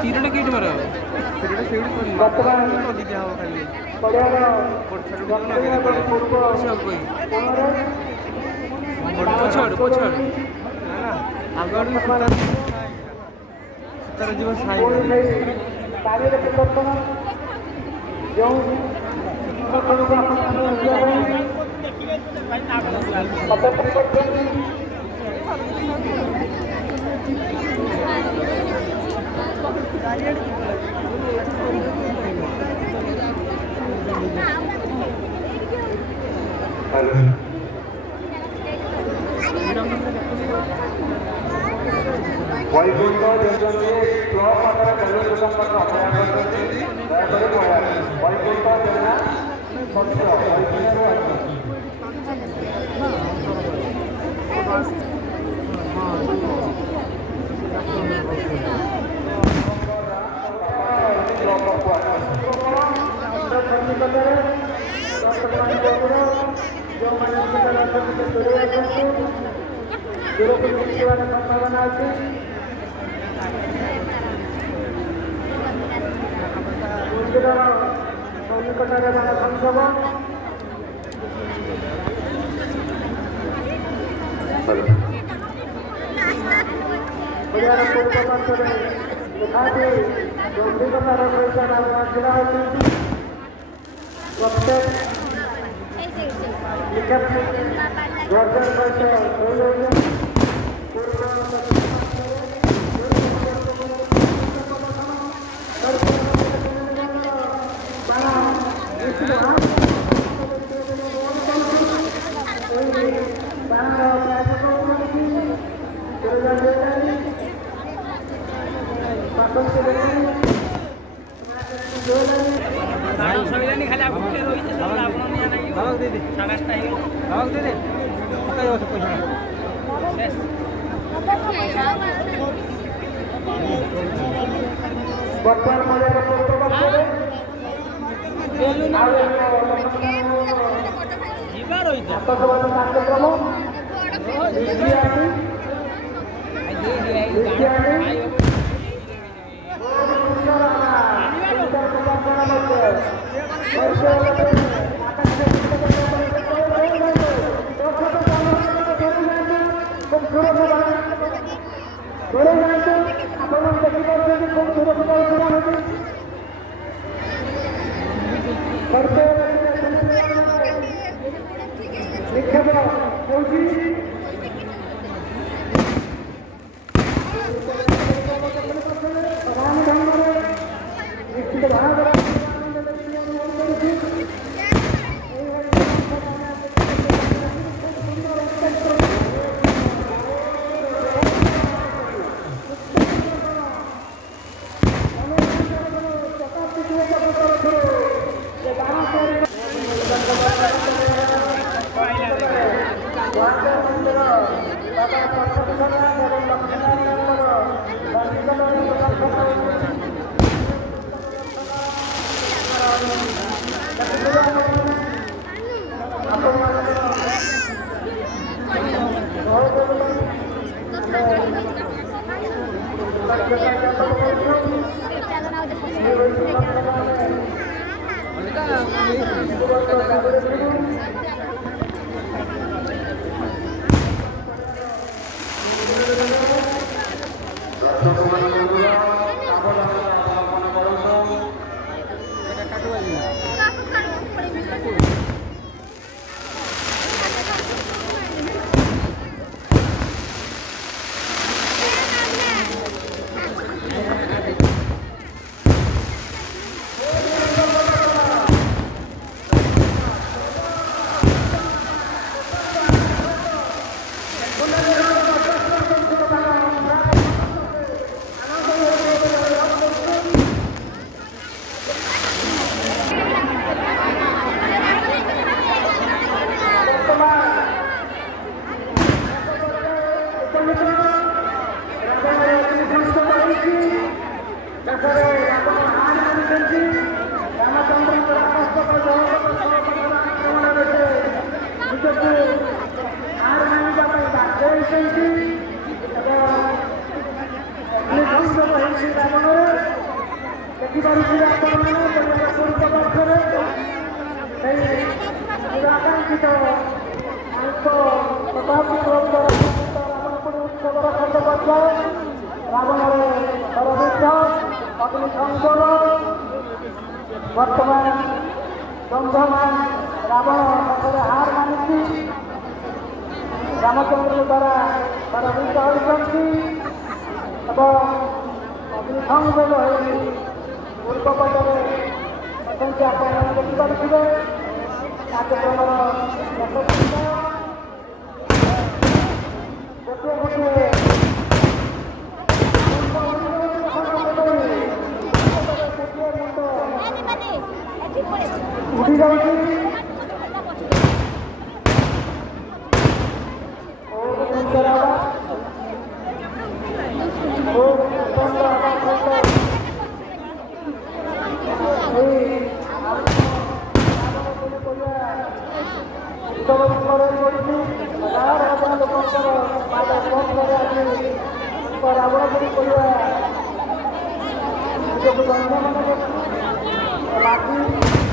ତୀରଟା କେଉଁଠି ମରା ହେବ? ତୀରଟା ସେଇଠି ଟଲି ଦିଆହେବ ଖାଲି ପଛଆଡ଼ୁ ଆଗ ଆଡ଼ୁ ସୂତାରେ ଯିବ ସାଇଡ୍ ବୈକୁଣ୍ଠ ଦେଉଛନ୍ତି କ୍ଲବ୍ ପାଖରେ ବେଲୁନ ଦୋକାନ ପାଖରେ ଅପେକ୍ଷା କରିଛନ୍ତି। ଦୟାକରି ପଳାଇବେ। ବୈକୁଣ୍ଠ ଜେନା ସତ୍ୟ ସମ୍ଭାବନା ଅଛି। ମନ୍ଦିରର ନିକଟରେ ମାନ ସଂସଦ ଓଡ଼ିଆର ପୂର୍ବ ପାର୍ଶ୍ୱରେ ଲେଖାଟି ଗମ୍ଭୀରତାର ସହିତ ଛିଡ଼ା ହୋଇଛନ୍ତି। ପ୍ରତ୍ୟେକ ଗର୍ଜନ ସହିତ ବର୍ତ୍ତମାନ ମଜାର ପୂର୍ବ ପାର୍ଶ୍ୱରେ କାର୍ଯ୍ୟକ୍ରମ ନିକ୍ଷେପ ହେଉଛି। ସମାନ ଢଙ୍ଗରେ ନିଶ୍ଚିତ ଭାବରେ ଦେଖିପାରୁଥିବେ ଆପଣମାନେ ପୁରୁଷ ପାଖରେ ସେଇ ଆକାଂକ୍ଷିତ ଆଙ୍କ ଶତାବ୍ଦୀ ରାବଣପୁର ଉତ୍ସବର ଖଣ୍ଡ ପର୍ଯ୍ୟାୟ ରାବଣରେ ସରବିଦ୍ଧ ଅଗ୍ନି ସଂଯୋଗ ବର୍ତ୍ତମାନ ଦଣ୍ଡମାନ ରାବଣ ପାଖରେ ହାର ମାନିଛି ରାମଚନ୍ଦ୍ର ଦ୍ୱାରା ସରବିଦ୍ଧ ହୋଇଛନ୍ତି ଏବଂ ଅଗ୍ନି ସଂଯୋଗ ହୋଇ ପୂର୍ବ ପଟରେ ଅଛନ୍ତି ଆପଣମାନେ ଦେଖିପାରୁଥିବେ କାର୍ଯ୍ୟକ୍ରମର ଗୋଟିଏ ଗୋଟିଏ ଉଠି ଯାଉଛି ରାବଣପୁରୀ କରିବା ନିଜକୁ ଗଞ୍ଜାମ ମାଟି